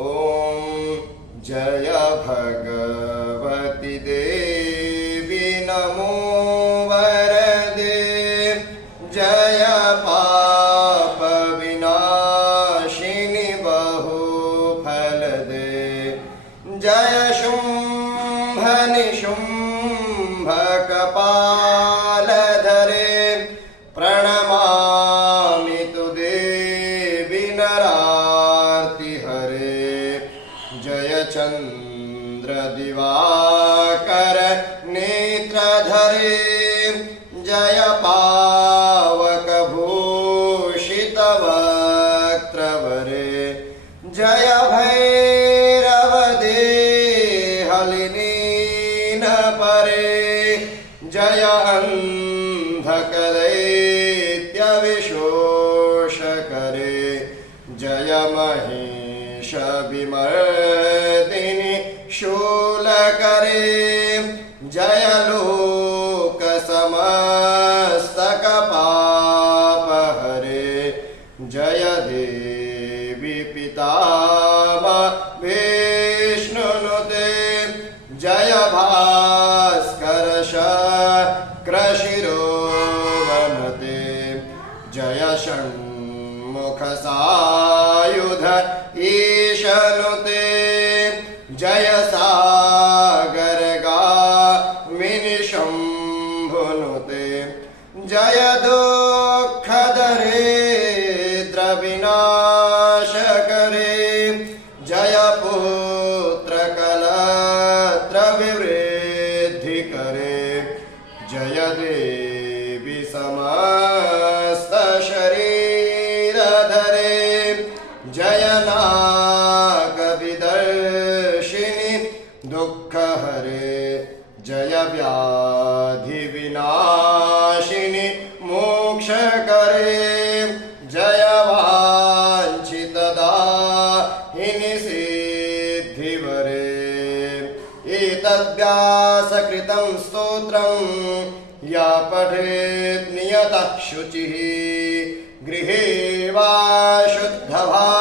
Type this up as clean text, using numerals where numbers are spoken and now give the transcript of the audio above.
ॐ जय भगवति देवी नमो वरदे जय पाप विनाशिनि बहुफलदे जय शुंभ निशुंभ कपालधरे प्रणमामि तु देवी नरार्तिहरे जय चंद्र दिवाकर नेत्रधरे जय पावक भूषित वक्त्रवरे जय भैरव देहलिनीन परे जय अंधकदैत्य विशोषकरे जय महेश विमर्दिनि शूलकरे जय लोक समस्तक पापहरे जय देवी पितामहेश्नुनुते जय भास्कर शक्रशिरोवनते जय षण्मुख सायुध ईशनुते जय सागर गामिनि शंभुनुते जय दुःख दरिद्र विनाशकरे जय पुत्र कलत्र विवृद्धि करे जय देवी समस्त शरीरधरे जय नाग विदर्शिनि दुःखहरे जय व्याधि विनाशिनि मोक्षकरे जय वाञ्छितदायिनि सिद्धिवरे एतद्व्यासकृतं स्तोत्रं या पठेत् नियतः शुचिः गृहे वा शुद्धभावः